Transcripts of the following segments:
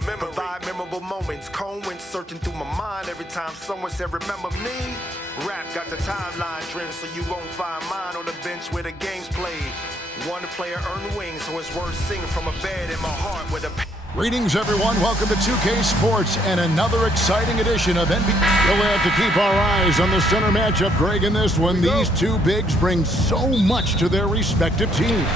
Provide memorable moments. Cone went searching through my mind every time someone said, remember me? Rap got the timeline driven, so you won't find mine on the bench where the game's played. One player earned wings, so it's worth singing from a bed in my heart with a... Greetings, everyone. Welcome to 2K Sports and another exciting edition of NBA. We'll have to keep our eyes on the center matchup, Greg, in this one. These two bigs bring so much to their respective teams.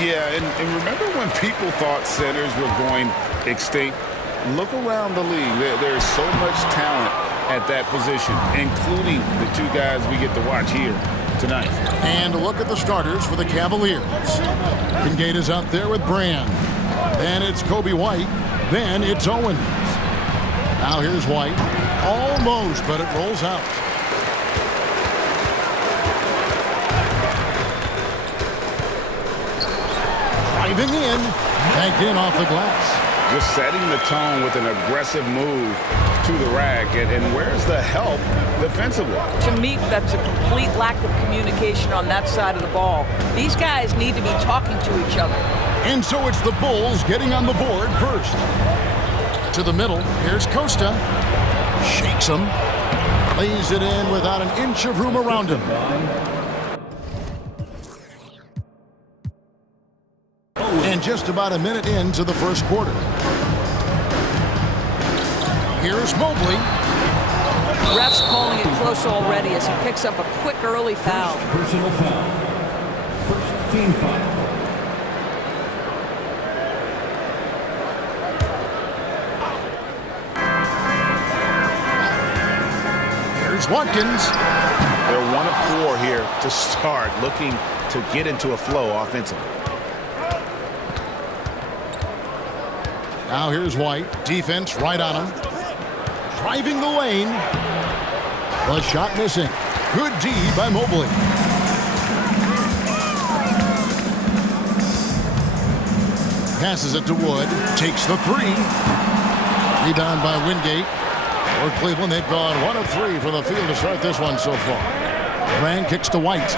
Yeah, and remember when people thought centers were going extinct? Look around the league. There's so much talent at that position, including the two guys we get to watch here tonight. And look at the starters for the Cavaliers. Wingate is out there with Brand. Then it's Kobe White. Then it's Owens. Now here's White. Almost, but it rolls out. Driving in, backed in off the glass. Just setting the tone with an aggressive move to the rack. And where's the help defensively? To me, that's a complete lack of communication on that side of the ball. These guys need to be talking to each other. And so it's the Bulls getting on the board first. To the middle, here's Costa. Shakes him. Lays it in without an inch of room around him. And just about a minute into the first quarter. Here's Mobley. Ref's calling it close already as he picks up a quick early foul. Personal foul. First team foul. Here's Watkins. They're 1 of 4 here to start, looking to get into a flow offensively. Now here's White. Defense right on him. Driving the lane. The shot missing. Good D by Mobley. Passes it to Wood. Takes the three. Rebound by Wingate. For Cleveland, they've gone 1 of 3 from the field to start this one so far. Brand kicks to White.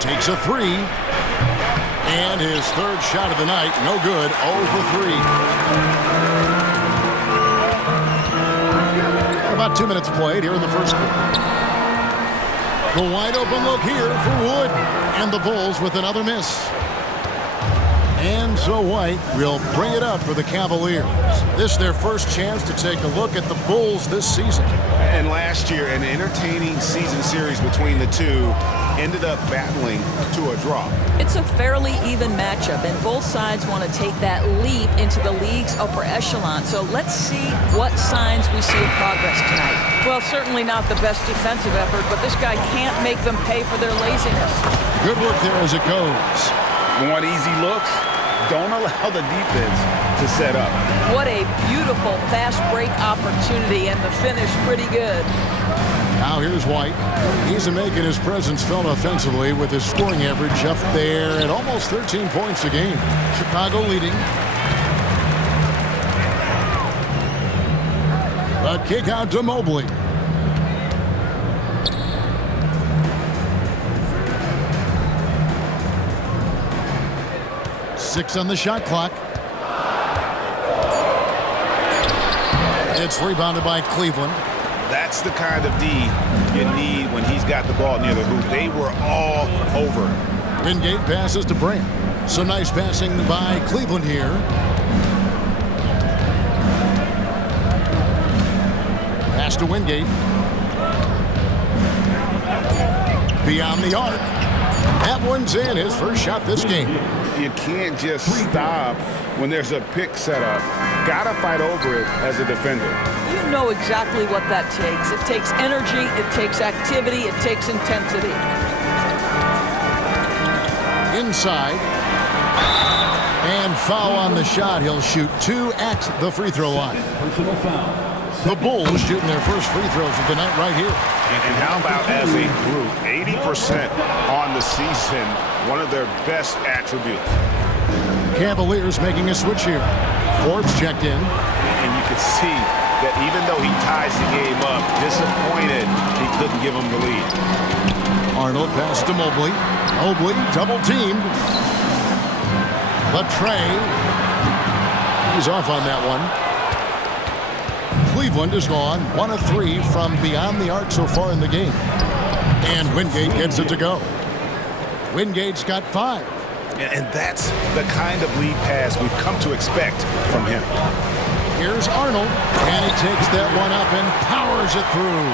Takes a three. And his third shot of the night, no good, 0 for 3. About 2 minutes played here in the first quarter. The wide open look here for Wood. And the Bulls with another miss. And so White will bring it up for the Cavaliers. This is their first chance to take a look at the Bulls this season. And last year, an entertaining season series between the two ended up battling to a draw. It's a fairly even matchup, and both sides want to take that leap into the league's upper echelon. So let's see what signs we see of progress tonight. Well, certainly not the best defensive effort, but this guy can't make them pay for their laziness. Good work there as it goes. Want easy looks? Don't allow the defense to set up. What a beautiful fast break opportunity, and the finish pretty good. Now here's White. He's making his presence felt offensively with his scoring average up there at almost 13 points a game. Chicago leading. A kick out to Mobley. Six on the shot clock. It's rebounded by Cleveland. That's the kind of D you need when he's got the ball near the hoop. They were all over. Wingate passes to Brand. So nice passing by Cleveland here. Pass to Wingate. Beyond the arc. That one's in, his first shot this game. You can't just stop when there's a pick set up. Gotta fight over it as a defender. You know exactly what that takes. It takes energy, it takes activity, it takes intensity. Inside. And foul on the shot. He'll shoot 2 at the free throw line. Personal foul. The Bulls shooting their first free throws of the night right here. And how about as a group, 80% on the season, one of their best attributes. Cavaliers making a switch here. Forbes checked in. And you can see that even though he ties the game up, disappointed he couldn't give him the lead. Arnold pass to Mobley. Mobley double teamed. Latrey. He's off on that one. Cleveland is gone 1 of 3 from beyond the arc so far in the game. And Wingate gets it to go. Wingate's got 5. And that's the kind of lead pass we've come to expect from him. Here's Arnold, and he takes that one up and powers it through.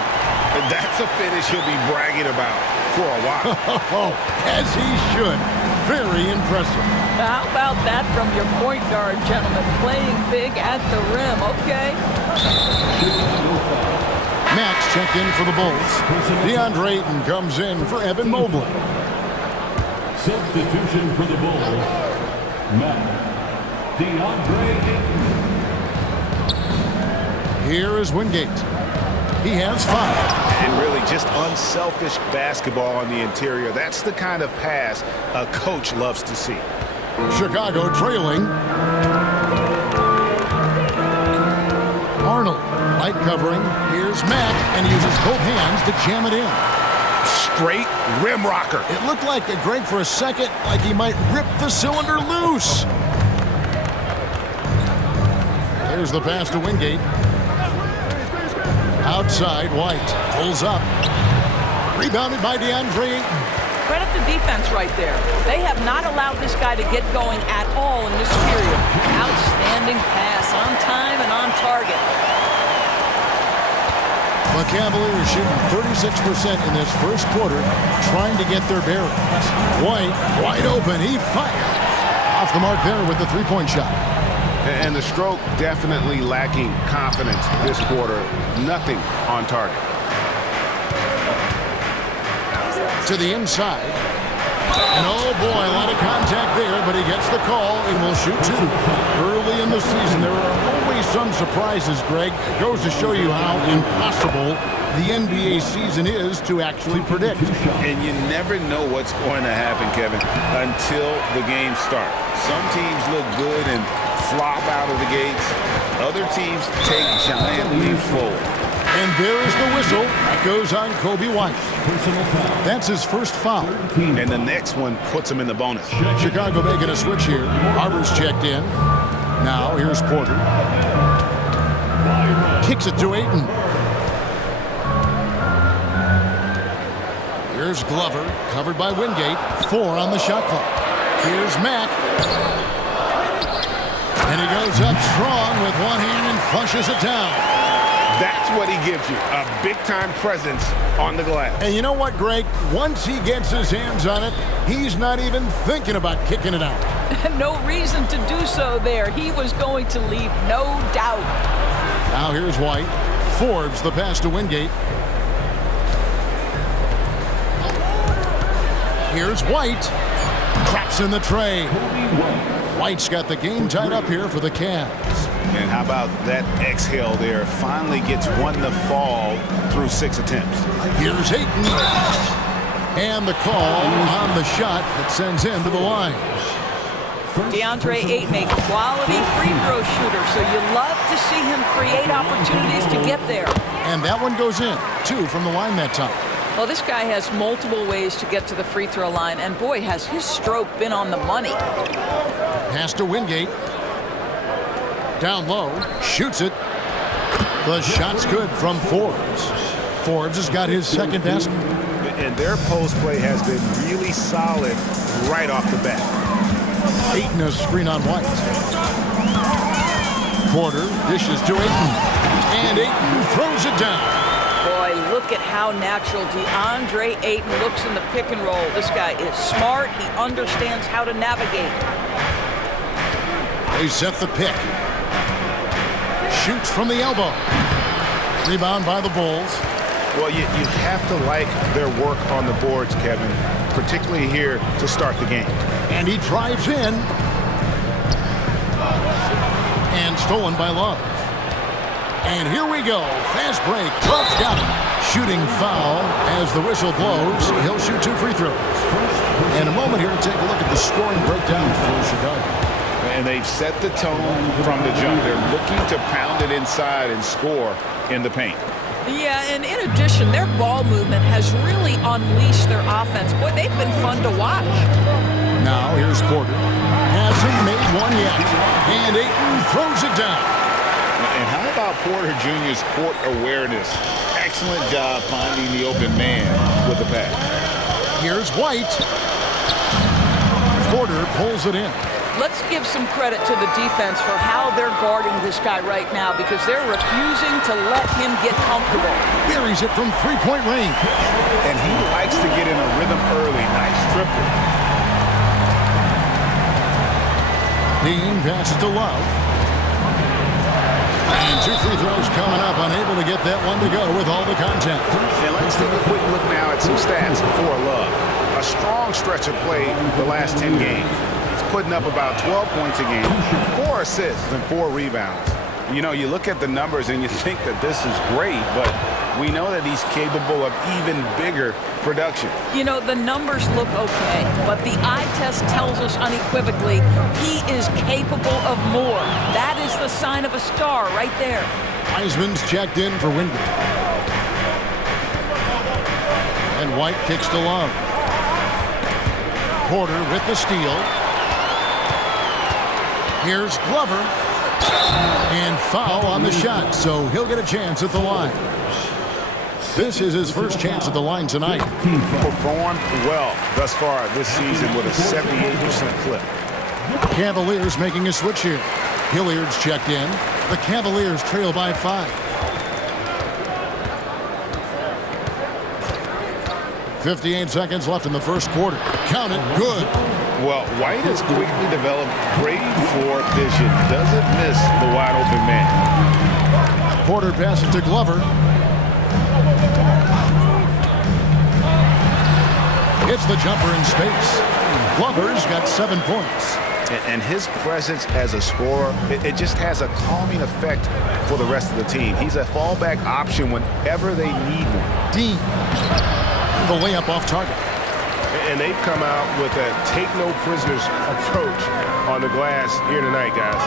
And that's a finish he'll be bragging about for a while. As he should. Very impressive. How about that from your point guard, gentlemen? Playing big at the rim, okay? Max checked in for the Bulls. DeAndre Ayton comes in for Evan Mobley. Substitution for the Bulls. Matt DeAndre Ayton. Here is Wingate. He has 5. And really just unselfish basketball on the interior. That's the kind of pass a coach loves to see. Chicago trailing. Arnold, light covering. Here's Mack, and he uses both hands to jam it in. Straight rim rocker. It looked like, Greg, for a second, like he might rip the cylinder loose. There's the pass to Wingate. Outside, White pulls up. Rebounded by DeAndre Ayton. Credit the defense right there. They have not allowed this guy to get going at all in this period. Outstanding pass, on time and on target. The Cavaliers shooting 36% in this first quarter, trying to get their bearings. White, wide open, he fires. Off the mark there with the three-point shot. And the stroke definitely lacking confidence this quarter. Nothing on target. To the inside. And oh boy, a lot of contact there, but he gets the call and will shoot 2. Early in the season, there are always some surprises, Greg. It goes to show you how impossible the NBA season is to actually predict. And you never know what's going to happen, Kevin, until the game starts. Some teams look good and flop out of the gates. Other teams take giant leaps forward. And there is the whistle. That goes on Kobe White. Personal foul. That's his first foul. And the next one puts him in the bonus. Chicago making a switch here. Harper's checked in. Now here's Porter. Kicks it to Ayton. Here's Glover, covered by Wingate. 4 on the shot clock. Here's Mack. And he goes up strong with one hand and flushes it down. That's what he gives you, a big-time presence on the glass. And you know what, Greg? Once he gets his hands on it, he's not even thinking about kicking it out. No reason to do so there. He was going to leave, no doubt. Now here's White. Forbes the pass to Wingate. Here's White. Traps in the tray. White's got the game tied up here for the Cavs. And how about that exhale there? Finally gets one to fall through 6 attempts. Here's Ayton. And the call on the shot that sends him to the line. DeAndre Ayton, a quality free throw shooter, so you love to see him create opportunities to get there. And that one goes in. 2 from the line that time. Well, this guy has multiple ways to get to the free throw line, and boy, has his stroke been on the money. Pass to Wingate. Down low, shoots it. The shot's good from Forbes. Forbes has got his second basket. And their post play has been really solid right off the bat. Ayton a screen on White. Porter dishes to Ayton. And Ayton throws it down. Boy, look at how natural DeAndre Ayton looks in the pick and roll. This guy is smart. He understands how to navigate. They set the pick. Shoots from the elbow. Rebound by the Bulls. Well, you have to like their work on the boards, Kevin, particularly here to start the game. And he drives in. And stolen by Love. And here we go. Fast break. Love's got it. Shooting foul as the whistle blows. He'll shoot 2 free throws. And a moment here to take a look at the scoring breakdown for Chicago. And they've set the tone from the jump. They're looking to pound it inside and score in the paint. Yeah, and in addition, their ball movement has really unleashed their offense. Boy, they've been fun to watch. Now here's Porter. Hasn't made one yet. And Ayton throws it down. And how about Porter Jr.'s court awareness? Excellent job finding the open man with the pass. Here's White. Porter pulls it in. Let's give some credit to the defense for how they're guarding this guy right now because they're refusing to let him get comfortable. Buries it from three-point range. And he likes to get in a rhythm early. Nice triple. Dean passes to Love. And 2 free throws coming up. Unable to get that one to go with all the content. And let's take a quick look now at some stats for Love. A strong stretch of play the last 10 games. Putting up about 12 points a game, 4 assists and 4 rebounds. You know, you look at the numbers and you think that this is great, but we know that he's capable of even bigger production. You know, the numbers look okay, but the eye test tells us unequivocally he is capable of more. That is the sign of a star right there. Wiseman's checked in for Wingate. And White kicks to Love. Porter with the steal. Here's Glover. And foul on the shot, so he'll get a chance at the line. This is his first chance at the line tonight. Performed well thus far this season with a 78% clip. Cavaliers making a switch here. Hilliard's checked in. The Cavaliers trail by 5. 58 seconds left in the first quarter. Count it. Good. Well, White has quickly developed great floor vision. Doesn't miss the wide open man. Porter passes to Glover. Hits the jumper in space. Glover's got 7 points. And his presence as a scorer, it just has a calming effect for the rest of the team. He's a fallback option whenever they need one. Dean. The layup off target. And they've come out with a take-no-prisoners approach on the glass here tonight, guys.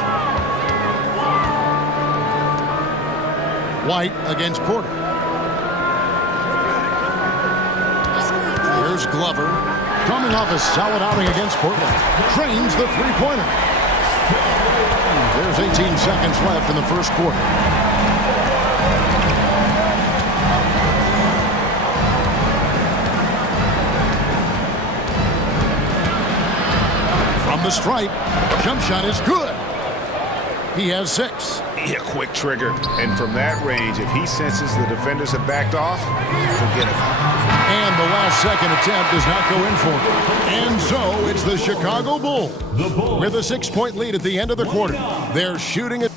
White against Porter. Here's Glover. Coming off a solid outing against Portland. Trains the three-pointer. There's 18 seconds left in the first quarter. The stripe. Jump shot is good. He has 6. Yeah, quick trigger. And from that range, if he senses the defenders have backed off, forget it. And the last second attempt does not go in for him. And so it's the Chicago Bulls with a 6-point lead at the end of the quarter. They're shooting it.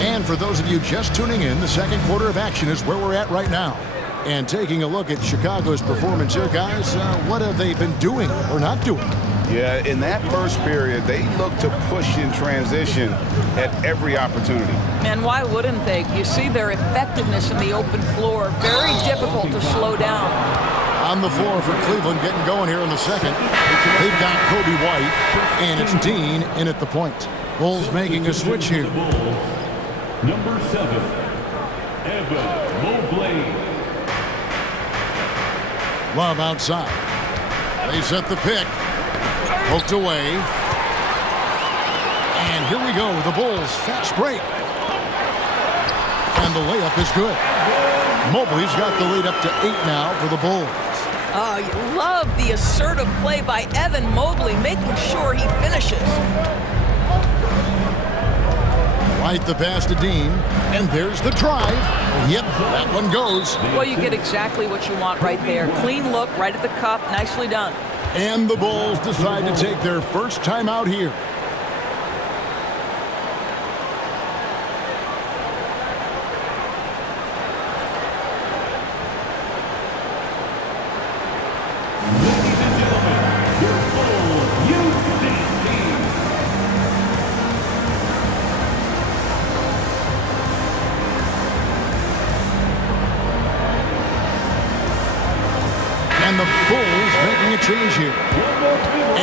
And for those of you just tuning in, the second quarter of action is where we're at right now. And taking a look at Chicago's performance here, guys, what have they been doing or not doing? Yeah, in that first period, they looked to push in transition at every opportunity. And why wouldn't they? You see their effectiveness in the open floor. Very difficult to slow down. On the floor for Cleveland getting going here in the second. They've got Kobe White, and it's Dean in at the point. Bulls making a switch here. Number 7, Evan Mobley. Love outside. They set the pick. Poked away. And here we go. The Bulls fast break. And the layup is good. Mobley's got the lead up to 8 now for the Bulls. Oh, you love the assertive play by Evan Mobley, making sure he finishes. Right the pass to Dean. And there's the drive. Yep, that one goes. Well, you get exactly what you want right there. Clean look, right at the cup. Nicely done. And the Bulls decide to take their first time out here. Ladies and gentlemen, your Bulls the Bulls making a change here.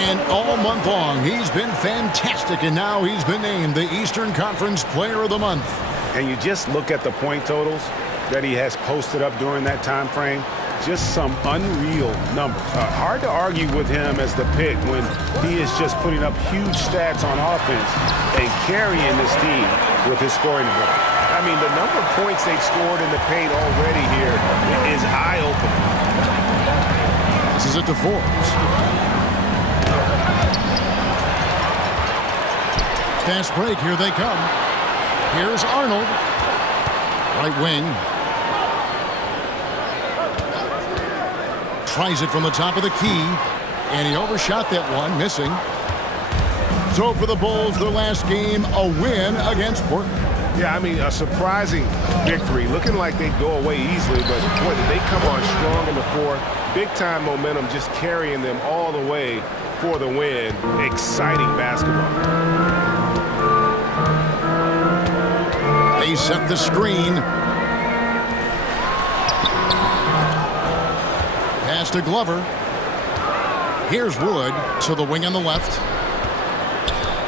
And all month long, he's been fantastic, and now he's been named the Eastern Conference Player of the Month. And you just look at the point totals that he has posted up during that time frame. Just some unreal numbers. Hard to argue with him as the pick when he is just putting up huge stats on offense and carrying this team with his scoring ability. I mean, the number of points they've scored in the paint already here is eye-opening. This is it to Forbes. Fast break, here they come. Here's Arnold. Right wing. Tries it from the top of the key. And he overshot that one, missing. So for the Bulls, their last game, a win against Portland. Yeah, I mean, a surprising victory. Looking like they'd go away easily, but boy, did they come on strong in the fourth. Big-time momentum just carrying them all the way for the win. Exciting basketball. They set the screen. Pass to Glover. Here's Wood to the wing on the left.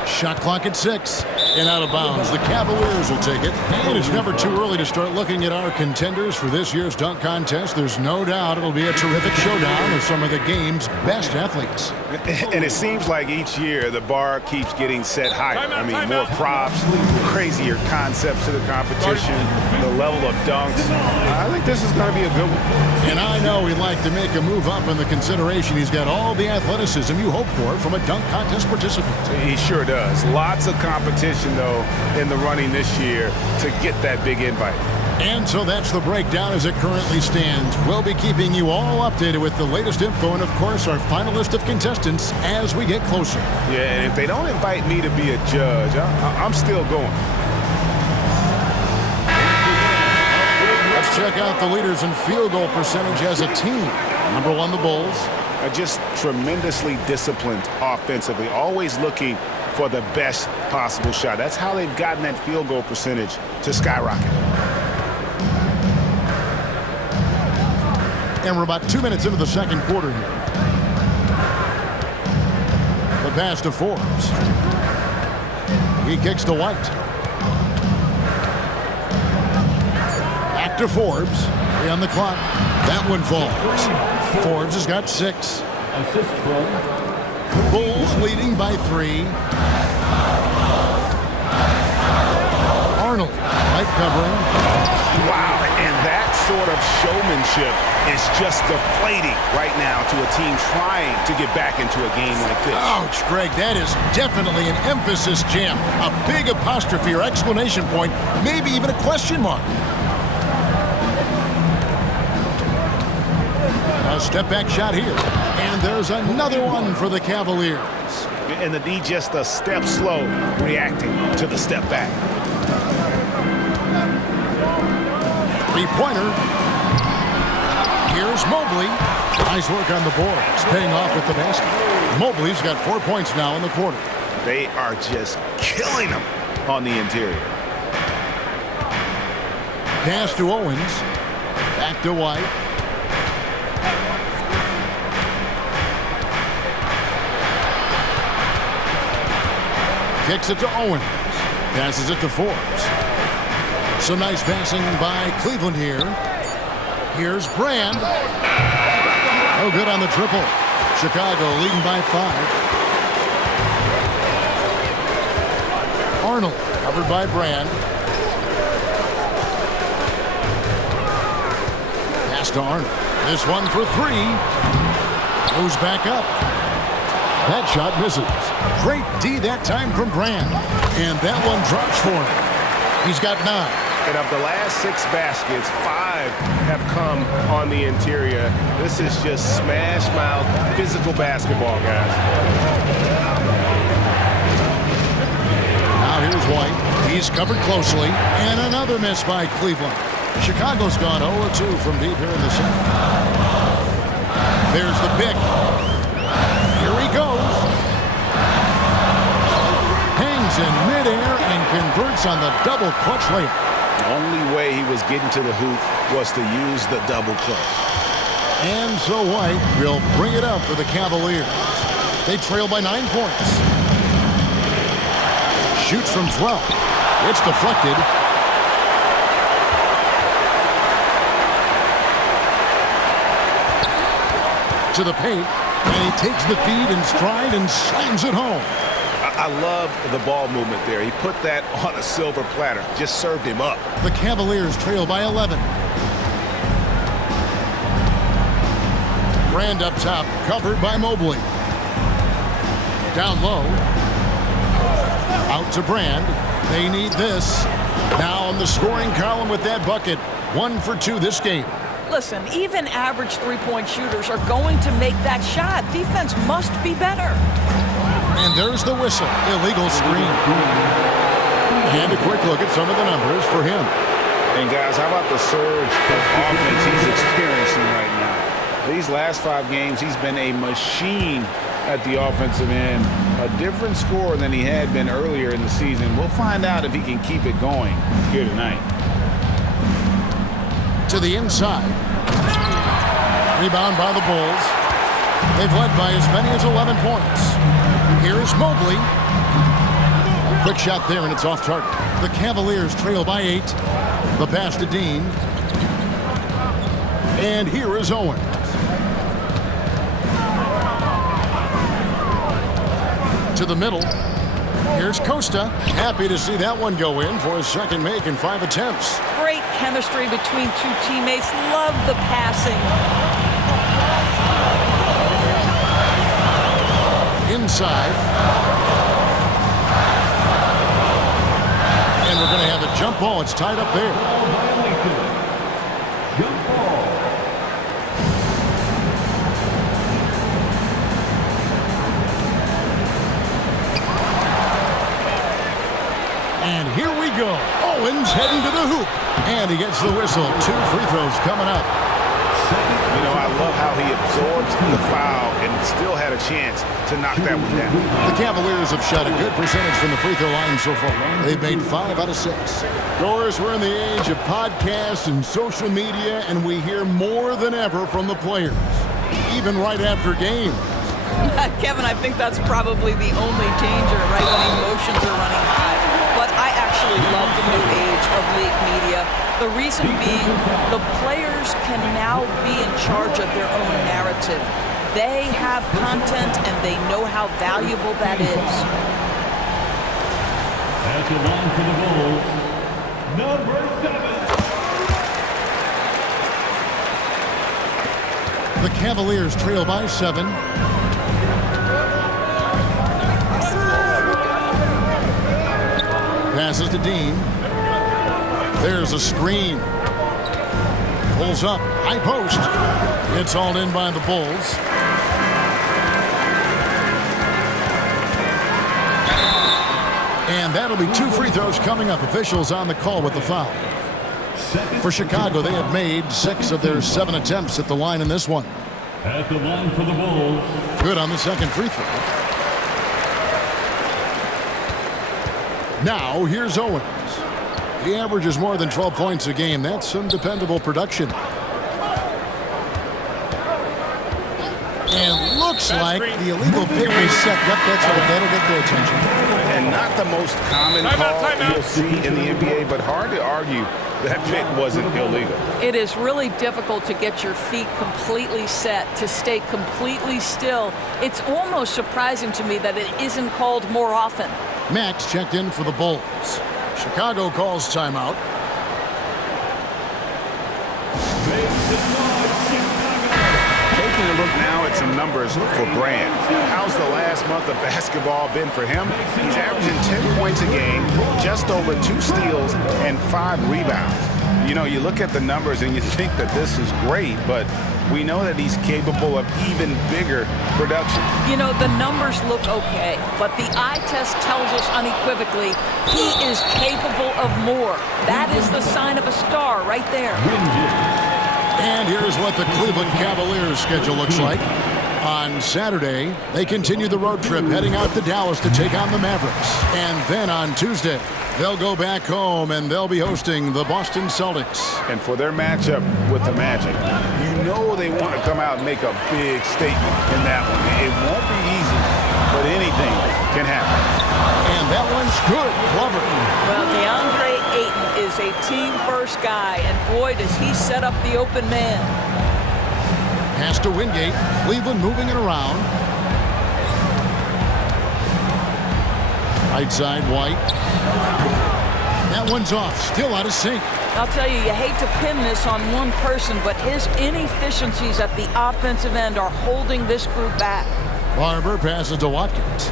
Shot clock at 6 and out of bounds. The Cavaliers will take it. And it's never too early to start looking at our contenders for this year's dunk contest. There's no doubt it'll be a terrific showdown of some of the game's best athletes. And it seems like each year the bar keeps getting set higher. I mean, more props, crazier concepts to the competition, the level of dunks. I think this is going to be a good one. And I know he'd like to make a move up in the consideration. He's got all the athleticism you hope for from a dunk contest participant. He sure does. Lots of competition, though, in the running this year to get that big invite. And so that's the breakdown as it currently stands. We'll be keeping you all updated with the latest info and, of course, our final list of contestants as we get closer. Yeah, and if they don't invite me to be a judge, I'm still going. Let's check out the leaders in field goal percentage as a team. Number 1, the Bulls. Are just tremendously disciplined offensively, always looking for the best possible shot. That's how they've gotten that field goal percentage to skyrocket. And we're about 2 minutes into the second quarter here. The pass to Forbes. He kicks to White. Back to Forbes. 3 on the clock. That one falls. Forbes has got 6. Assist from Bulls leading by 3. Arnold, right covering. Wow, and that sort of showmanship is just deflating right now to a team trying to get back into a game like this. Ouch, Greg, that is definitely an emphasis jam. A big apostrophe or exclamation point, maybe even a question mark. A step-back shot here. And there's another one for the Cavaliers. And the D just a step slow, reacting to the step back. Three-pointer. Here's Mobley. Nice work on the boards, paying off with the basket. Mobley's got 4 points now in the quarter. They are just killing them on the interior. Pass to Owens. Back to White. Kicks it to Owens. Passes it to Forbes. Some nice passing by Cleveland here. Here's Brand. Oh, good on the triple. Chicago leading by 5. Arnold covered by Brand. Pass to Arnold. This one for 3. Goes back up. That shot misses. Great D that time from Brand. And that one drops for him. He's got 9. And of the last 6 baskets, 5 have come on the interior. This is just smash mouth physical basketball, guys. Now here's White. He's covered closely. And another miss by Cleveland. Chicago's gone 0-2 from deep here in the second. There's the pick. Here he goes. Hangs in midair and converts on the double clutch layup. The only way he was getting to the hoop was to use the double clutch. And so White will bring it up for the Cavaliers. They trail by 9 points. Shoots from 12. It's deflected. To the paint, and he takes the feed in stride and slams it home. I love the ball movement there. He put that on a silver platter. Just served him up. The Cavaliers trail by 11. Brand up top, covered by Mobley. Down low. Out to Brand. They need this. Now on the scoring column with that bucket. 1 for 2 this game. Listen, even average three-point shooters are going to make that shot. Defense must be better. And there's the whistle. Illegal screen. And a quick look at some of the numbers for him. And guys, how about the surge of offense he's experiencing right now? These last 5 games, he's been a machine at the offensive end. A different scorer than he had been earlier in the season. We'll find out if he can keep it going here tonight. To the inside. Rebound by the Bulls. They've led by as many as 11 points. Here's Mobley. A quick shot there, and it's off target. The Cavaliers trail by 8. The pass to Dean. And here is Owens. To the middle. Here's Costa. Happy to see that one go in for his second make in 5 attempts. Great chemistry between two teammates. Love the passing. Inside. And we're going to have a jump ball. It's tied up there. Jump ball. And here we go. Owens heading to the hoop. And he gets the whistle. 2 free throws coming up. You know, I love how he absorbs the foul and still had a chance to knock that one down. The Cavaliers have shot a good percentage from the free throw line so far. They've made 5 out of 6. Doris, we're in the age of podcasts and social media, and we hear more than ever from the players, even right after games. Kevin, I think that's probably the only danger, right, when emotions are running high. But I actually love the new age of league media. The reason being, the players can now be in charge of their own narrative. They have content, and they know how valuable that is. At the line for the Bulls, number 7. The Cavaliers trail by 7. Passes to Dean. There's a screen. Pulls up. High post. It's hauled in by the Bulls. And that'll be 2 free throws coming up. Officials on the call with the foul. For Chicago, they have made 6 of their 7 attempts at the line in this one. At the line for the Bulls. Good on the second free throw. Now, here's Owens. He averages more than 12 points a game. That's some dependable production. And looks like the illegal pick was set. Yep, that's right. That'll get their attention. And not the most common call you'll see in the NBA, but hard to argue that pick wasn't illegal. It is really difficult to get your feet completely set, to stay completely still. It's almost surprising to me that it isn't called more often. Max checked in for the Bulls. Chicago calls timeout. Taking a look now at some numbers for Brand. How's the last month of basketball been for him? He's averaging 10 points a game, just over 2 steals, and 5 rebounds. You know, you look at the numbers and you think that this is great, but we know that he's capable of even bigger production. You know, the numbers look okay, but the eye test tells us unequivocally he is capable of more. That is the sign of a star right there. And here's what the Cleveland Cavaliers schedule looks like. On Saturday, they continue the road trip heading out to Dallas to take on the Mavericks. And then on Tuesday, they'll go back home and they'll be hosting the Boston Celtics. And for their matchup with the Magic, you know they want to come out and make a big statement in that one. It won't be easy, but anything can happen. And that one's good. Glover. Well, DeAndre Ayton is a team-first guy, and boy, does he set up the open man. Pass to Wingate. Cleveland moving it around. Right side, White. That one's off. Still out of sync. I'll tell you, you hate to pin this on one person, but his inefficiencies at the offensive end are holding this group back. Barber passes to Watkins.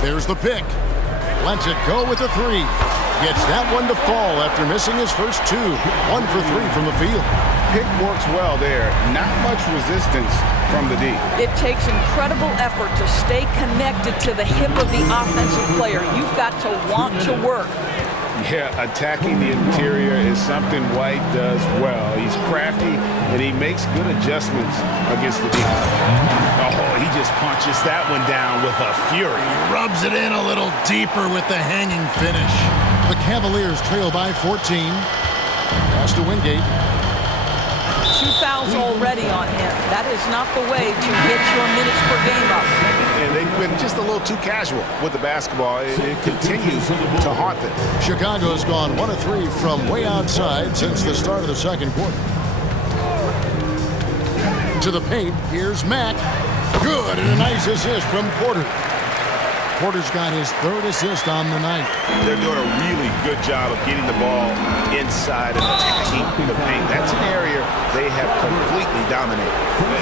There's the pick. Lets it go with the three. Gets that one to fall after missing his first two. 1 for 3 from the field. Pick works well there. Not much resistance from the D. It takes incredible effort to stay connected to the hip of the offensive player. You've got to want to work. Yeah, attacking the interior is something White does well. He's crafty, and he makes good adjustments against the defense. Oh, he just punches that one down with a fury. He rubs it in a little deeper with the hanging finish. The Cavaliers trail by 14. Pass to Wingate. 2 fouls already on him. That is not the way to get your minutes per game up. And they've been just a little too casual with the basketball. It continues to haunt them. Chicago's gone 1 of 3 from way outside since the start of the second quarter. To the paint, here's Matt. Good, and a nice assist from Porter. Porter's got his 3rd assist on the night. They're doing a really good job of getting the ball inside and attacking the paint. That's an area they have completely dominated.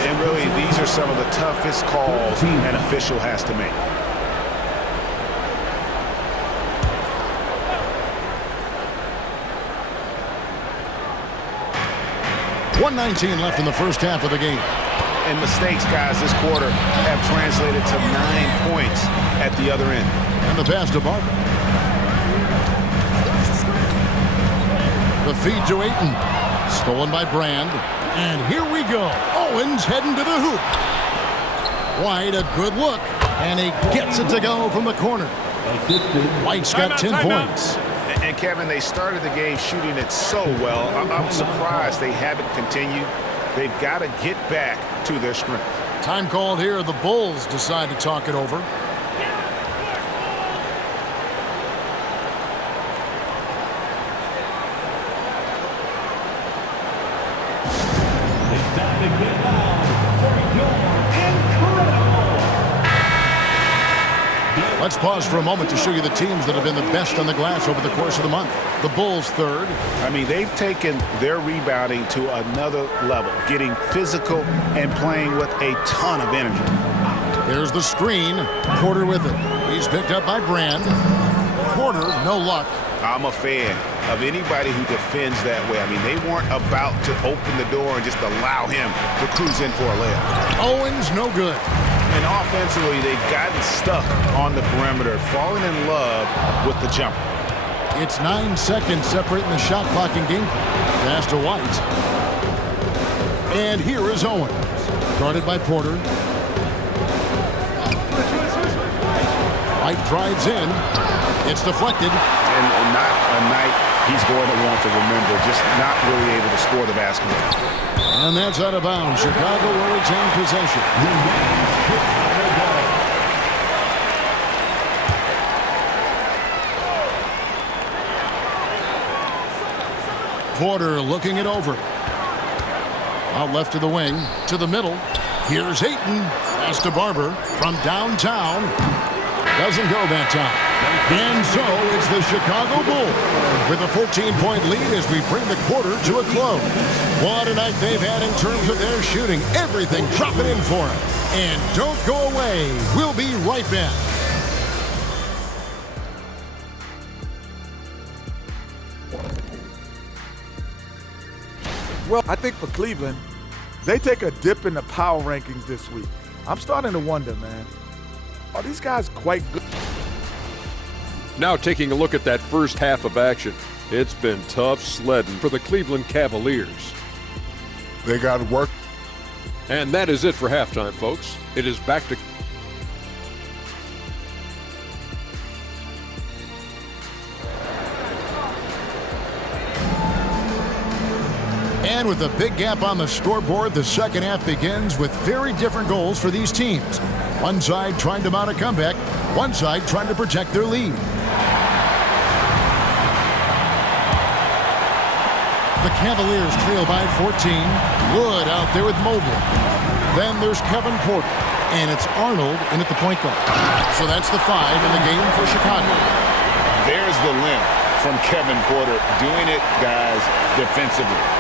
And really, these are some of the toughest calls an official has to make. .119 left in the first half of the game. And mistakes, guys, this quarter have translated to 9 points at the other end. And the pass to Barber. The feed to Ayton. Stolen by Brand. And here we go. Owens heading to the hoop. White, a good look. And he gets it to go from the corner. White's got 10 points. And Kevin, they started the game shooting it so well. I'm surprised they haven't continued. They've got to get back to their strength. Time called here. The Bulls decide to talk it over. It's time to get loud for your incredible. Let's pause for a moment to show you the teams that have been the best on the glass over the course of the month. The Bulls 3rd. I mean, they've taken their rebounding to another level, getting physical and playing with a ton of energy. There's the screen. Porter with it. He's picked up by Brand. Porter, no luck. I'm a fan of anybody who defends that way. I mean, they weren't about to open the door and just allow him to cruise in for a layup. Owens, no good. And offensively, they've gotten stuck on the perimeter, falling in love with the jumper. It's 9 seconds separating the shot clock and game clock. Pass to White. And here is Owens. Guarded by Porter. White drives in. It's deflected. And not a night he's going to want to remember, just not really able to score the basketball. And that's out of bounds. Chicago will retain possession. Porter looking it over. Out left to the wing, to the middle. Here's Ayton. Pass to Barber from downtown. Doesn't go that time. And so it's the Chicago Bulls with a 14-point lead as we bring the quarter to a close. What a night they've had in terms of their shooting. Everything dropping in for them. And don't go away. We'll be right back. Well, I think for Cleveland, they take a dip in the power rankings this week. I'm starting to wonder, man, are these guys quite good? Now taking a look at that first half of action. It's been tough sledding for the Cleveland Cavaliers. They got work. And that is it for halftime, folks. It is back to... And with a big gap on the scoreboard, the second half begins with very different goals for these teams. One side trying to mount a comeback, one side trying to protect their lead. The Cavaliers trail by 14. Wood out there with Mobley. Then there's Kevin Porter. And it's Arnold in at the point guard. So that's the 5 in the game for Chicago. There's the limp from Kevin Porter. Doing it, guys, defensively.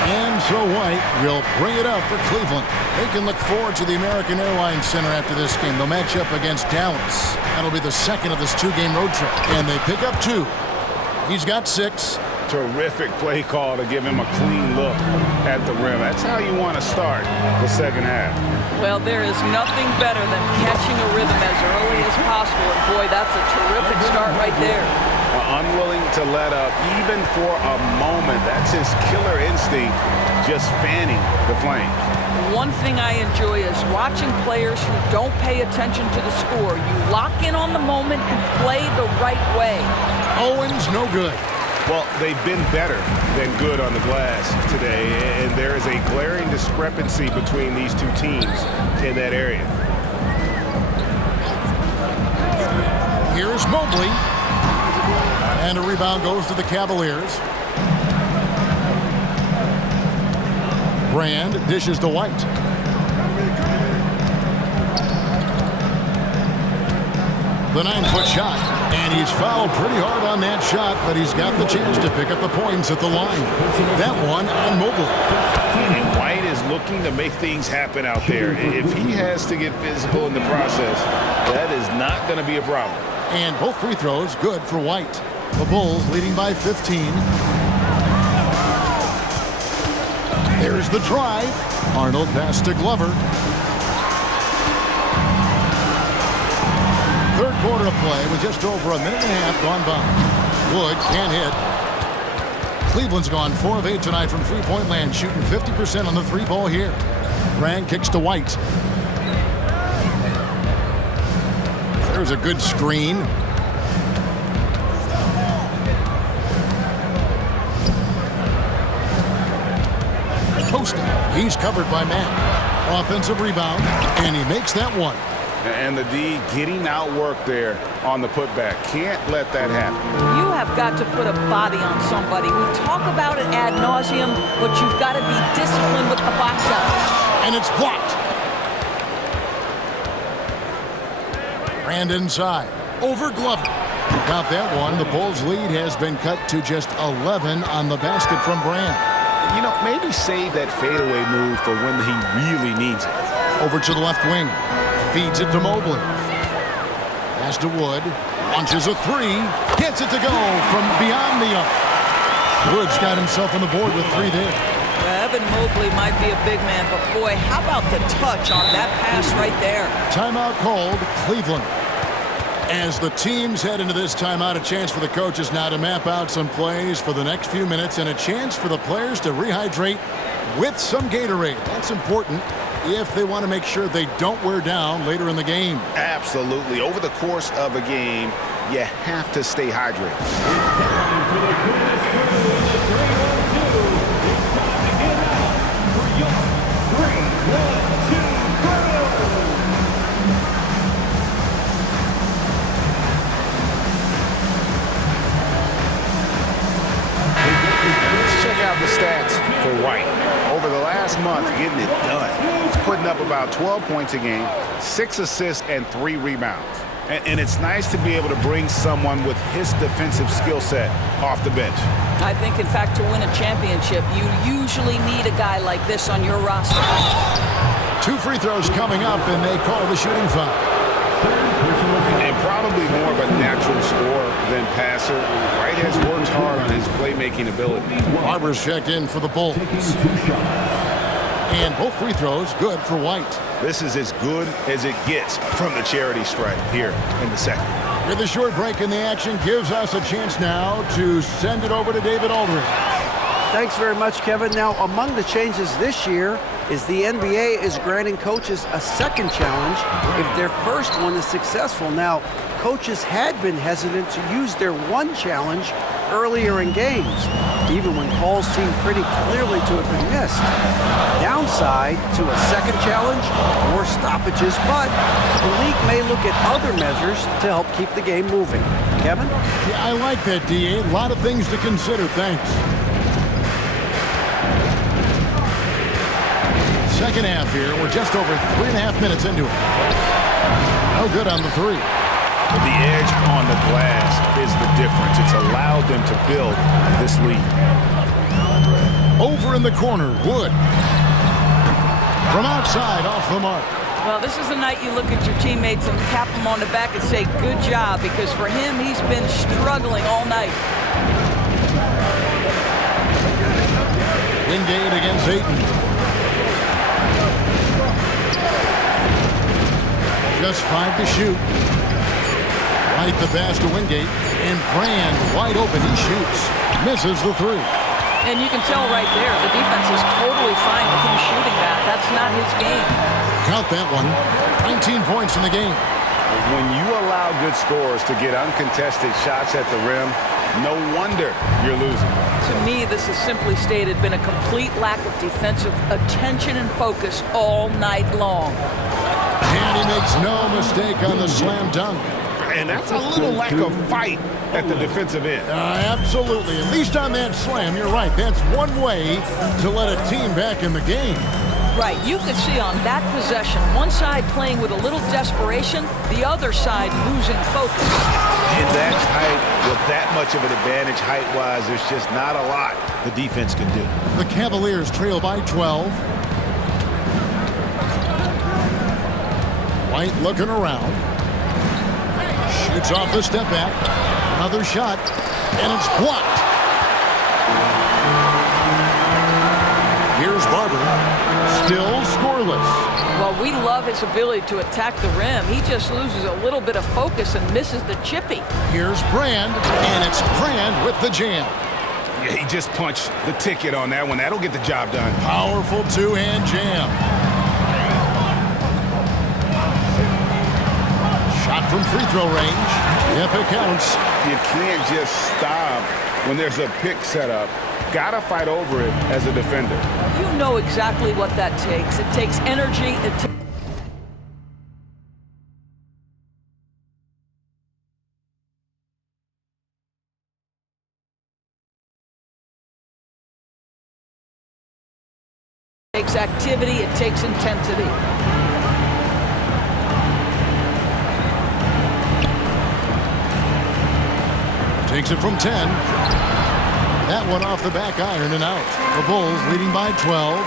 And so White will bring it up for Cleveland. They can look forward to the American Airlines Center after this game. They'll match up against Dallas. That'll be the second of this 2-game road trip. And they pick up 2. He's got 6. Terrific play call to give him a clean look at the rim. That's how you want to start the second half. Well, there is nothing better than catching a rhythm as early as possible. And boy, that's a terrific start right there. Unwilling to let up even for a moment. That's his killer instinct, just fanning the flames. One thing I enjoy is watching players who don't pay attention to the score. You lock in on the moment and play the right way. Owens, no good. Well, they've been better than good on the glass today, and there is a glaring discrepancy between these two teams in that area. Here's Mobley. And a rebound goes to the Cavaliers. Brand dishes to White. The 9-foot shot. And he's fouled pretty hard on that shot, but he's got the chance to pick up the points at the line. That one on Mobley. And White is looking to make things happen out there. If he has to get physical in the process, that is not going to be a problem. And both free throws good for White. The Bulls leading by 15. There's the drive. Arnold pass to Glover. Third quarter of play with just over a minute and a half gone by. Wood can't hit. Cleveland's gone 4 of 8 tonight from three-point land, shooting 50% on the 3-ball here. Brand kicks to White. There's a good screen. Costa, he's covered by Mack. Offensive rebound, and he makes that one. And the D getting outworked there on the putback. Can't let that happen. You have got to put a body on somebody. We talk about it ad nauseum, but you've got to be disciplined with the box outs. And it's blocked. Brand inside. Over Glover. Got that one. The Bulls' lead has been cut to just 11 on the basket from Brand. You know, maybe save that fadeaway move for when he really needs it. Over to the left wing. Feeds it to Mobley. Pass to Wood. Launches a 3. Gets it to go from beyond the arc. Wood's got himself on the board with 3 there. Evan Mobley might be a big man, but boy, how about the touch on that pass right there? Timeout called, Cleveland. As the teams head into this timeout, a chance for the coaches now to map out some plays for the next few minutes and a chance for the players to rehydrate with some Gatorade. That's important if they want to make sure they don't wear down later in the game. Absolutely. Over the course of a game, you have to stay hydrated. Let's check out the stats for White. Over the last month, getting it done. He's putting up about 12 points a game, 6 assists, and 3 rebounds. And it's nice to be able to bring someone with his defensive skill set off the bench. I think, in fact, to win a championship, you usually need a guy like this on your roster. 2 free throws coming up, and they call the shooting foul. And probably more of a natural scorer than passer. White has worked hard on his playmaking ability. Barber's checked in for the Bulls. And both free throws good for White. This is as good as it gets from the charity stripe here in the second. With a short break in the action gives us a chance now to send it over to David Aldridge. Thanks very much, Kevin. Now, among the changes this year is the NBA is granting coaches a second challenge if their first one is successful. Now, coaches had been hesitant to use their one challenge earlier in games, even when calls seem pretty clearly to have been missed. Downside to a second challenge, more stoppages, but the league may look at other measures to help keep the game moving. Kevin? Yeah, I like that, D.A. A lot of things to consider. Thanks. Second half here. We're just over 3.5 minutes into it. No good on the three. The edge on the glass is the difference. It's allowed them to build this lead. Over in the corner, Wood. From outside, off the mark. Well, this is the night you look at your teammates and tap them on the back and say, good job, because for him, he's been struggling all night. Wingate against Ayton. Just 5 to shoot. Right the pass to Wingate. And Brand wide open. He shoots. Misses the three. And you can tell right there, the defense is totally fine with him shooting that. That's not his game. Count that one. 19 points in the game. When you allow good scorers to get uncontested shots at the rim, no wonder you're losing. To me, this has simply stated been a complete lack of defensive attention and focus all night long. And he makes no mistake on the slam dunk. And that's a little lack of fight at the defensive end. Absolutely. At least on that slam, you're right. That's one way to let a team back in the game. Right. You could see on that possession, one side playing with a little desperation, the other side losing focus. In that height, with that much of an advantage height-wise, there's just not a lot the defense can do. The Cavaliers trail by 12. White looking around. Shoots off the step back. Another shot. And it's blocked. Here's Barber. Still scoreless. Well, we love his ability to attack the rim. He just loses a little bit of focus and misses the chippy. Here's Brand. And it's Brand with the jam. Yeah, he just punched the ticket on that one. That'll get the job done. Powerful two-hand jam. Shot from free throw range. Yep, it counts. You can't just stop when there's a pick set up. Gotta fight over it as a defender. You know exactly what that takes. It takes energy. It takes activity. It takes intensity. Takes it from 10. That one off the back iron and out. The Bulls leading by 12.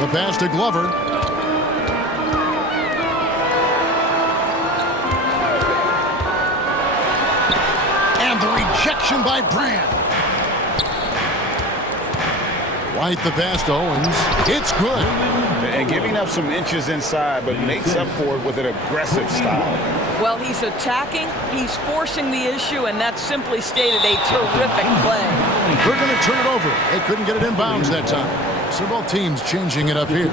The pass to Glover. And the rejection by Brand. White the pass to Owens. It's good. And giving up some inches inside, but makes up for it with an aggressive style. Well, he's attacking, he's forcing the issue, and that's simply stated a terrific play. They're going to turn it over. They couldn't get it in bounds that time. So both teams changing it up here.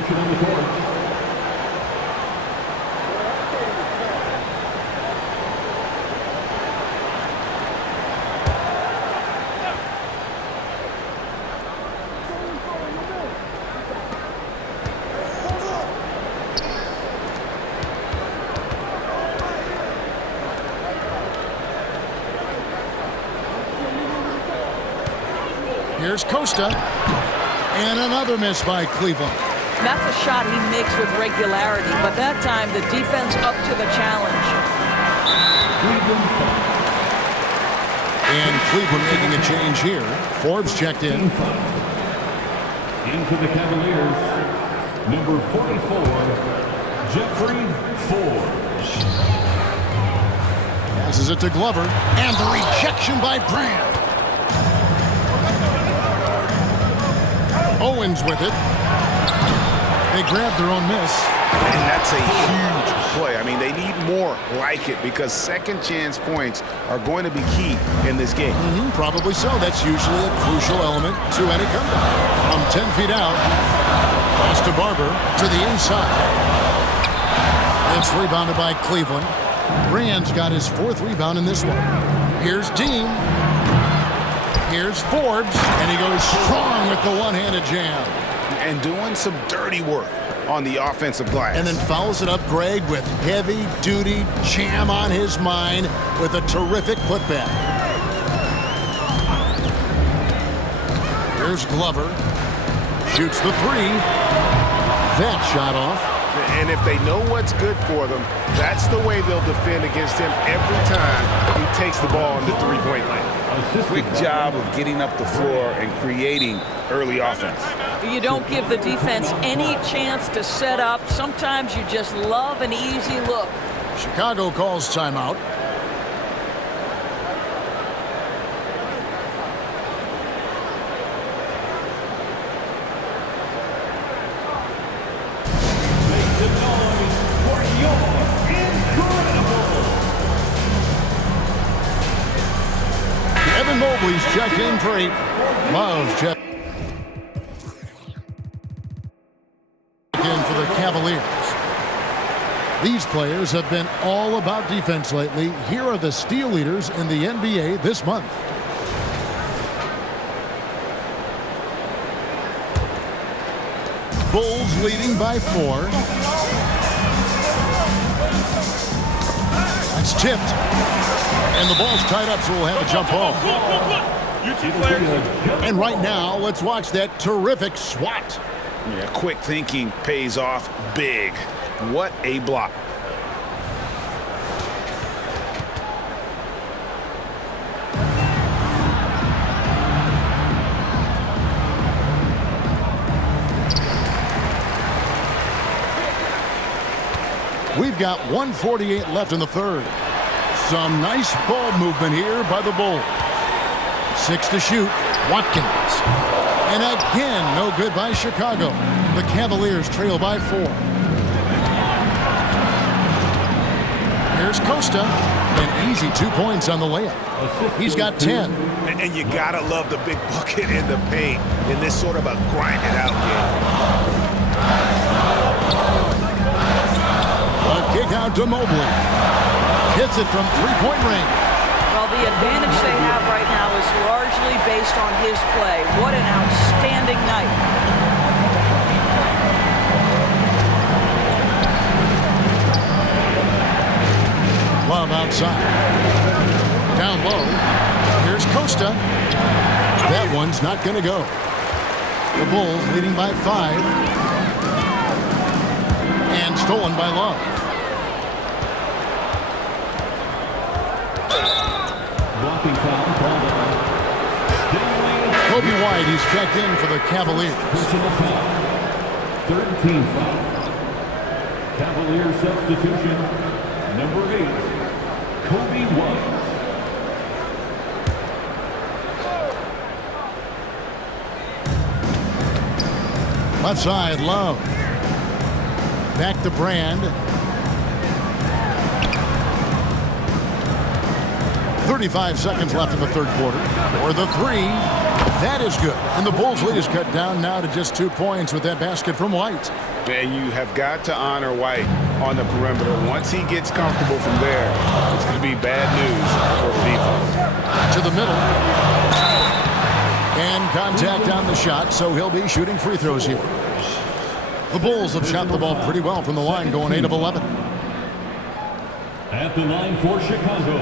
Here's Costa. And another miss by Cleveland. That's a shot he makes with regularity, but that time the defense up to the challenge. And Cleveland making a change here. Forbes checked in. Into the Cavaliers, number 44, Jeffrey Forbes. Passes it to Glover. And the rejection by Brand. Owens with it. They grabbed their own miss. And that's a huge play. I mean, they need more like it because second chance points are going to be key in this game. Probably so. That's usually a crucial element to any comeback. From 10 feet out, pass to Barber to the inside. It's rebounded by Cleveland. Brand's got his fourth rebound in this one. Here's Dean. Here's Forbes, and he goes strong with the one-handed jam. And doing some dirty work on the offensive glass. And then follows it up, Greg, with heavy-duty jam on his mind with a terrific putback. Here's Glover. Shoots the three. That shot off. And if they know what's good for them, that's the way they'll defend against him every time he takes the ball in the three-point line. Quick job of getting up the floor and creating early offense. You don't give the defense any chance to set up. Sometimes you just love an easy look. Chicago calls timeout. Evan Mobley's checked in for 8. Love checked in for the Cavaliers. These players have been all about defense lately. Here are the steal leaders in the NBA this month. Bulls leading by 4. That's tipped. And the ball's tied up, so we'll have a jump ball. And right now, let's watch that terrific swat. Yeah, quick thinking pays off big. What a block. We've got 1:48 left in the third. Some nice ball movement here by the Bulls. 6 to shoot. Watkins. And again, no good by Chicago. The Cavaliers trail by 4. Here's Costa. An easy 2 points on the layup. He's got 10. And you gotta love the big bucket in the paint in this sort of a grind-it-out game. A kick out to Mobley. Hits it from three-point range. Well, the advantage they have right now is largely based on his play. What an outstanding night. Love outside. Down low. Here's Costa. That one's not going to go. The Bulls leading by 5. And stolen by Love. Blocking foul called on Kobe White, he's checked in for the Cavaliers. personal foul. 3rd team foul. Cavalier substitution. Number 8, Kobe White. Left side, Love. Back to Brand. 35 seconds left in the third quarter. Or the three. That is good. And the Bulls' lead is cut down now to just 2 points with that basket from White. And you have got to honor White on the perimeter. Once he gets comfortable from there, it's going to be bad news for the defense. To the middle. And contact on the shot, so he'll be shooting free throws here. The Bulls have shot the ball pretty well from the line, going 8 of 11. At the line for Chicago,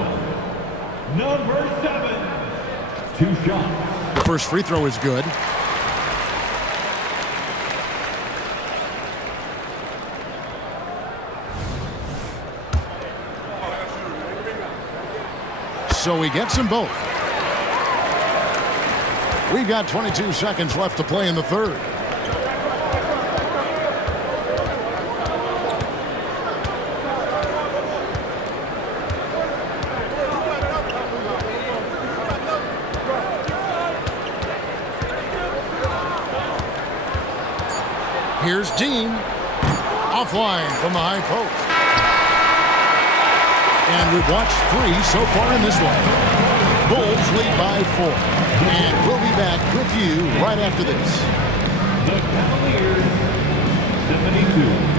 number 7, 2 shots. The first free throw is good. So he gets them both. We've got 22 seconds left to play in the third. Here's Dean. Offline from the high post. And we've watched 3 so far in this one. Bulls lead by 4. And we'll be back with you right after this. The Cavaliers, 72.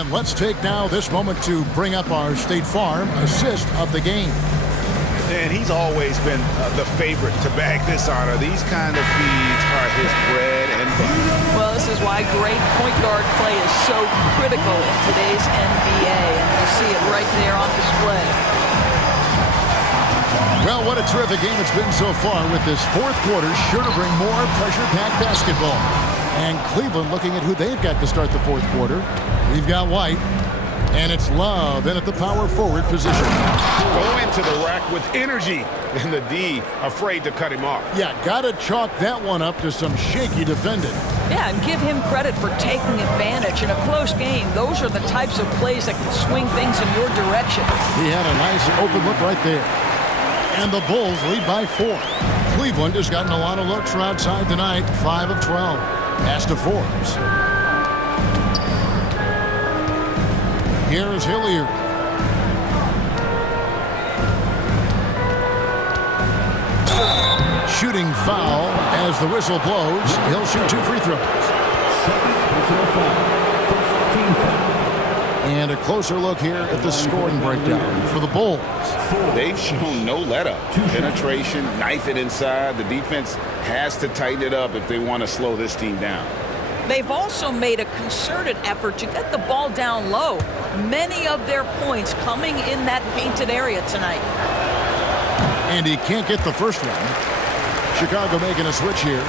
And let's take now this moment to bring up our State Farm assist of the game. And he's always been the favorite to bag this honor. These kind of feeds are his bread and butter. Well, this is why great point guard play is so critical in today's NBA, and you see it right there on display. Well, what a terrific game it's been so far, with this fourth quarter sure to bring more pressure-packed basketball. And Cleveland looking at who they've got to start the fourth quarter. We've got White, and it's Love in at the power forward position. Go into the rack with energy, and the D afraid to cut him off. Yeah, got to chalk that one up to some shaky defending. Yeah, and give him credit for taking advantage in a close game. Those are the types of plays that can swing things in your direction. He had a nice open look right there. And the Bulls lead by 4. Cleveland has gotten a lot of looks from outside tonight, 5 of 12. Pass to Forbes. Here's Hilliard. Shooting foul as the whistle blows. He'll shoot 2 free throws. Second personal foul. First team foul. And a closer look here at the scoring breakdown for the Bulls. They've shown no let-up. Penetration, knife it inside. The defense has to tighten it up if they want to slow this team down. They've also made a concerted effort to get the ball down low. Many of their points coming in that painted area tonight. And he can't get the first one. Chicago making a switch here.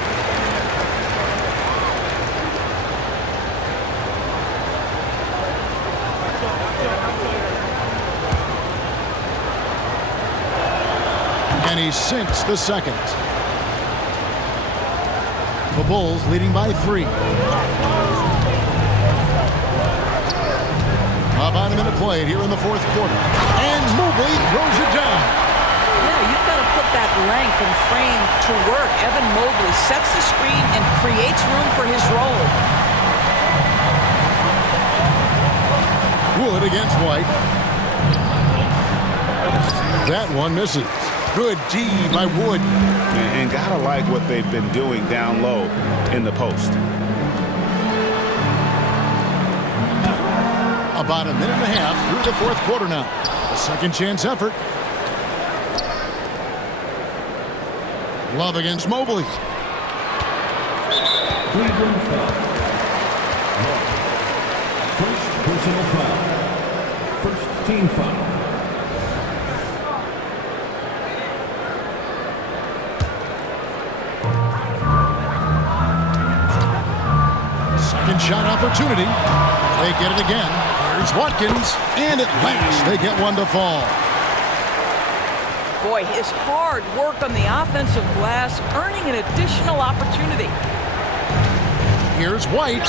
And he sinks the second. The Bulls leading by 3. About a minute played here in the fourth quarter. And Mobley throws it down. Yeah, you've got to put that length and frame to work. Evan Mobley sets the screen and creates room for his role. Wood against White. That one misses. Good D by Wood. And gotta like what they've been doing down low in the post. About a minute and a half through the fourth quarter now. A second chance effort. Love against Mobley. Cleveland foul. First personal foul. First team foul. Second shot opportunity. They get it again. There's Watkins. And at last they get one to fall. Boy, his hard work on the offensive glass earning an additional opportunity. Here's White.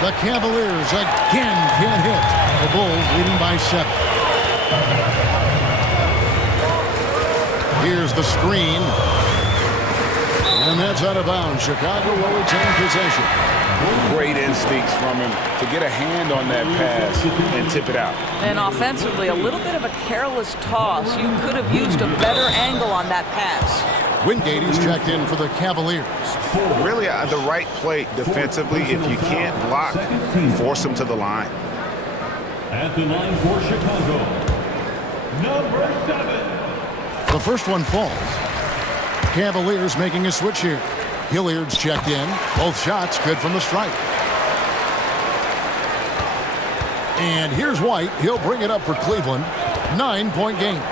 The Cavaliers again can't hit. The Bulls leading by 7. Here's the screen. And that's out of bounds. Chicago will retain possession. Great instincts from him to get a hand on that pass and tip it out. And offensively, a little bit of a careless toss. You could have used a better angle on that pass. Wingate is checked in for the Cavaliers. Really the right play defensively. If you can't block, force them to the line. At the line for Chicago, number 7. The first one falls. Cavaliers making a switch here. Hilliard's checked in. Both shots good from the stripe. And here's White. He'll bring it up for Cleveland. 9-point game.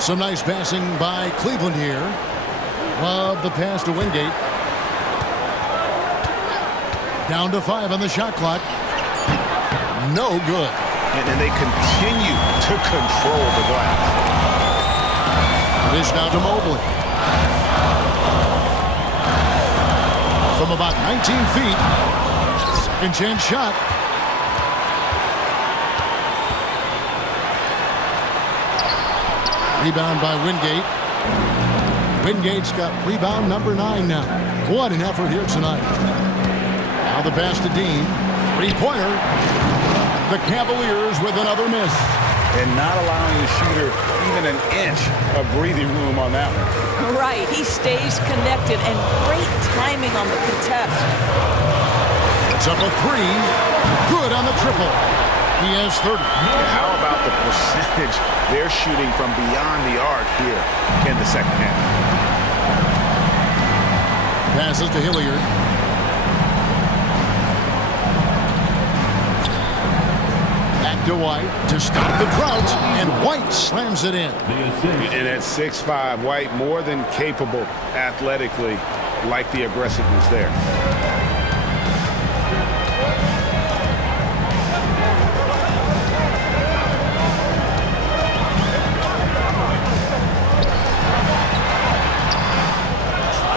Some nice passing by Cleveland here. Love the pass to Wingate. Down to 5 on the shot clock. No good. And then they continue to control the glass. Dish now to Mobley. From about 19 feet. Second chance shot. Rebound by Wingate. Wingate's got rebound number 9 now. What an effort here tonight. Now the pass to Dean. Three-pointer. The Cavaliers with another miss. and not allowing the shooter even an inch of breathing room on that one. Right. He stays connected, and great timing on the contest. It's up a three. Good on the triple. He has 30. How about the percentage they're shooting from beyond the arc here in the second half? Passes to Hilliard. Back to White to stop the drought, and White slams it in. And at 6'5", White more than capable athletically, like the aggressiveness there.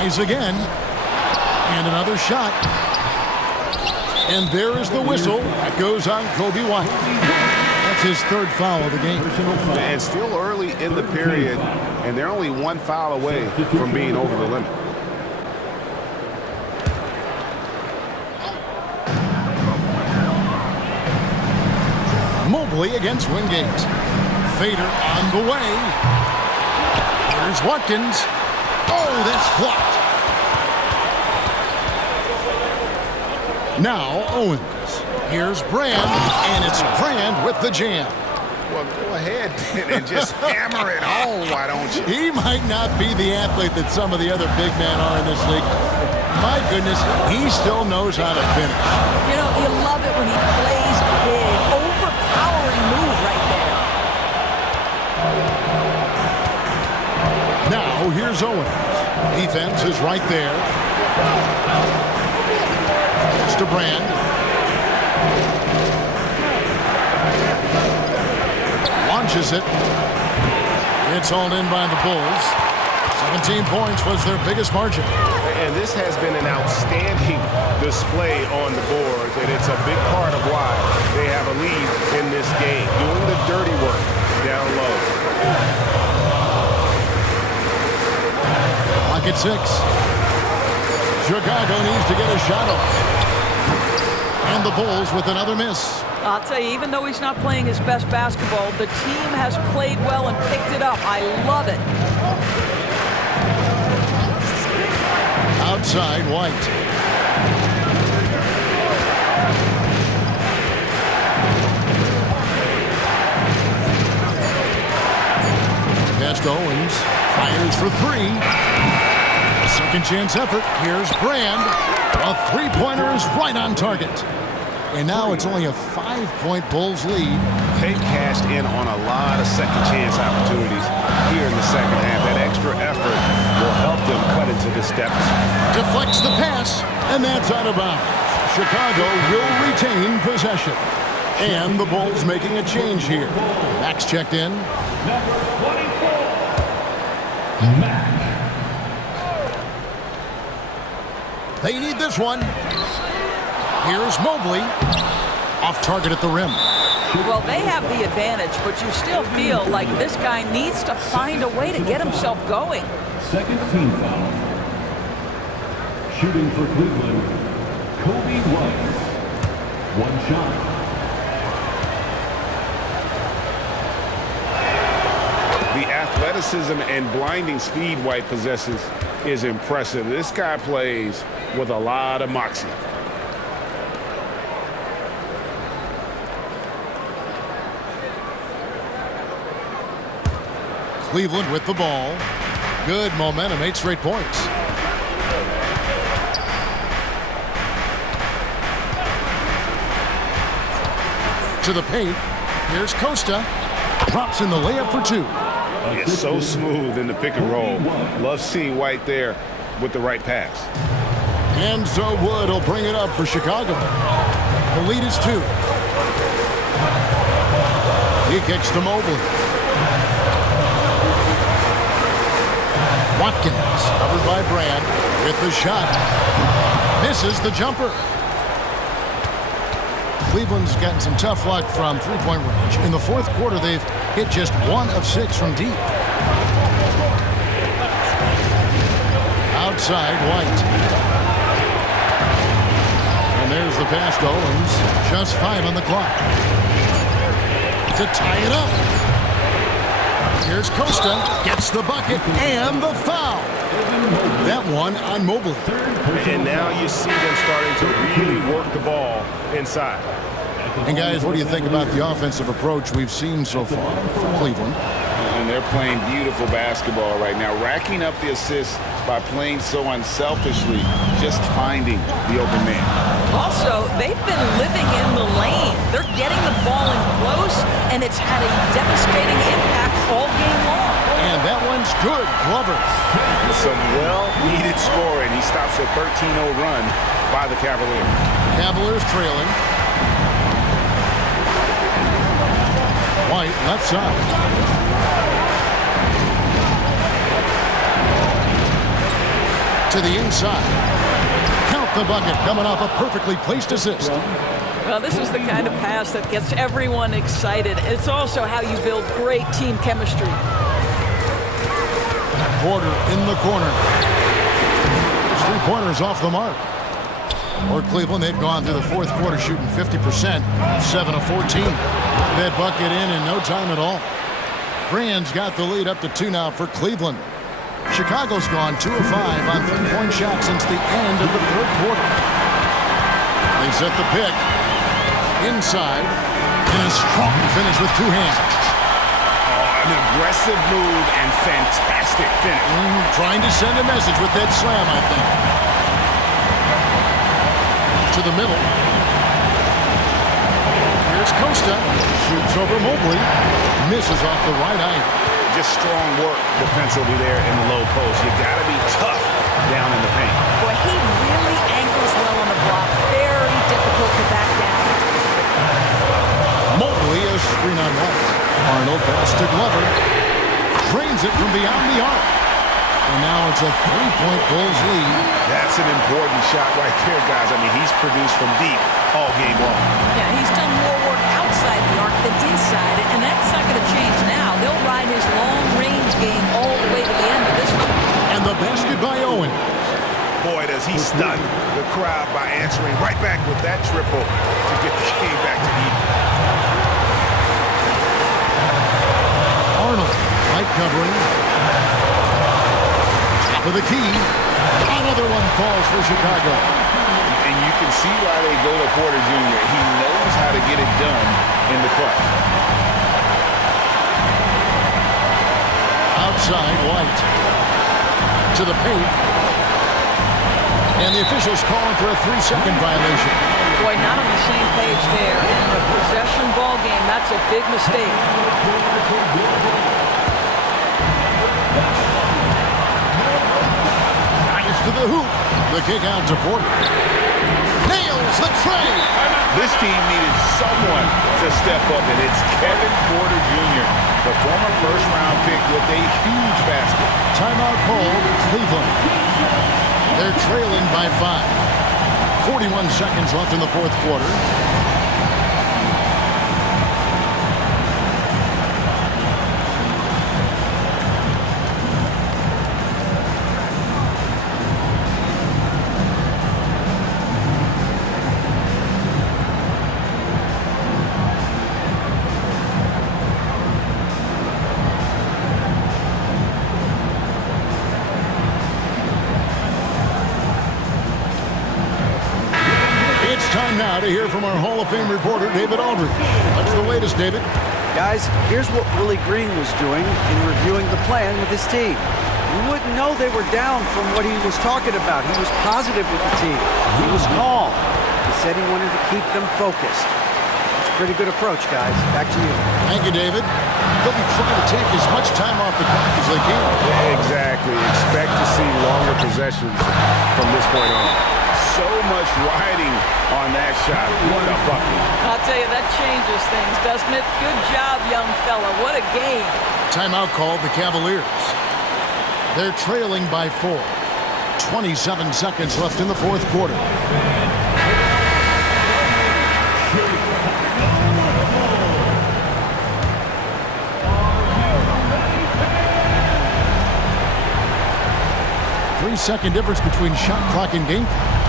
Tries again, and another shot. And there is the whistle that goes on Coby White. That's his third foul of the game. And still early in the period, and they're only one foul away from being over the limit. Mobley against Wingate. Fader on the way. Here's Watkins. Oh, that's blocked. Now Owens. Here's Brand, and it's Brand with the jam. Well, go ahead and just hammer it home, why don't you? He might not be the athlete that some of the other big men are in this league. My goodness, he still knows how to finish. You know, you love it when he plays big. Overpowering move right there. Now here's Owens. Defense is right there. It's to Brand. Launches it. It's hauled in by the Bulls. 17 points was their biggest margin. And this has been an outstanding display on the board, and it's a big part of why they have a lead in this game, doing the dirty work down low. Lock at 6. Chicago needs to get a shot off. And the Bulls with another miss. I'll tell you, even though he's not playing his best basketball, the team has played well and picked it up. I love it. Outside, White. Pass to Owens. Fires for three. A second chance effort. Here's Brand. A three-pointer is right on target. And now it's only a 5-point Bulls lead. They've cashed in on a lot of second chance opportunities here in the second half. That extra effort will help them cut into this deficit. Deflects the pass, and that's out of bounds. Chicago will retain possession. And the Bulls making a change here. Max checked in. Number 24, Max. They need this one. Here's Mobley. Off target at the rim. Well, they have the advantage, but you still feel like this guy needs to find a way to get himself going. Second team foul. Shooting for Cleveland, Coby White. One shot. The athleticism and blinding speed White possesses is impressive. This guy plays with a lot of moxie. Cleveland with the ball. Good momentum, 8 straight points. To the paint. Here's Costa. Drops in the layup for 2. It's so smooth in the pick and roll. Love seeing White there with the right pass. And so Wood will bring it up for Chicago. The lead is 2. He kicks to Mobley. Watkins, covered by Brand, with the shot. Misses the jumper. Cleveland's gotten some tough luck from three-point range. In the fourth quarter, they've hit just 1 of 6 from deep. Outside, White. And there's the pass to Owens. Just 5 on the clock. to tie it up. Here's Costa, gets the bucket, and the foul. That one on Mobley. And now you see them starting to really work the ball inside. And guys, what do you think about the offensive approach we've seen so far from Cleveland? And they're playing beautiful basketball right now, racking up the assists by playing so unselfishly, just finding the open man. Also, they've been living in the lane. They're getting the ball in close, and it's had a devastating impact all game long. And that one's good. Glover. Some well-needed scoring. He stops a 13-0 run by the Cavaliers. Cavaliers trailing. White, left side. To the inside. Count the bucket, coming off a perfectly placed assist. Well, this is the kind of pass that gets everyone excited. It's also how you build great team chemistry. Porter in the corner. Three-pointers off the mark. For Cleveland, they've gone through the fourth quarter shooting 50%, 7 of 14. That bucket in no time at all. Brand's got the lead up to 2 now for Cleveland. Chicago's gone 2 of 5 on three-point shots since the end of the third quarter. They set the pick. Inside. And a strong finish with 2 hands. An aggressive move and fantastic finish. Trying to send a message with that slam, I think. To the middle. Here's Costa. Shoots over Mobley. Misses off the right eye. Just strong work defensively there in the low post. You got to be tough down in the paint. Boy, he really anchors well on the block. Very difficult to back down. Mobley, a screen on White. Arnold pass to Glover. Drains it from beyond the arc. And now it's a 3-point Bulls lead. That's an important shot right there, guys. I mean, he's produced from deep all game long. Yeah, he's done more work outside the arc than inside it, and that's not going to change now. They'll ride his long-range game all the way to the end of this one. And the basket by Owen. Boy, does he stun the crowd by answering right back with that triple to get the game back to even. Arnold, right covering. For the key. Another one falls for Chicago. And you can see why they go to Porter Jr. He knows how to get it done in the clutch. Outside, White. To the paint. And the officials calling for a 3-second violation. Boy, not on the same page there. In a possession ball game, that's a big mistake. To the hoop. The kick out to Porter. Nails the tray. This team needed someone to step up, and it's Kevin Porter Jr., the former first-round pick with a huge basket. Timeout called Cleveland. They're trailing by 5. 41 seconds left in the fourth quarter. Time now to hear from our Hall of Fame reporter, David Aldridge. What's the latest, David? Guys, here's what Willie Green was doing in reviewing the plan with his team. You wouldn't know they were down from what he was talking about. He was positive with the team. He was calm. He said he wanted to keep them focused. It's a pretty good approach, guys. Back to you. Thank you, David. They'll be trying to take as much time off the clock as they can. Exactly. Expect to see longer possessions from this point on. So much riding on that shot. What a bucket. I'll tell you, that changes things, doesn't it? Good job, young fella. What a game. Timeout called the Cavaliers. They're trailing by 4. 27 seconds left in the fourth quarter. Three-second difference between shot clock and game clock.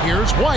Here's White.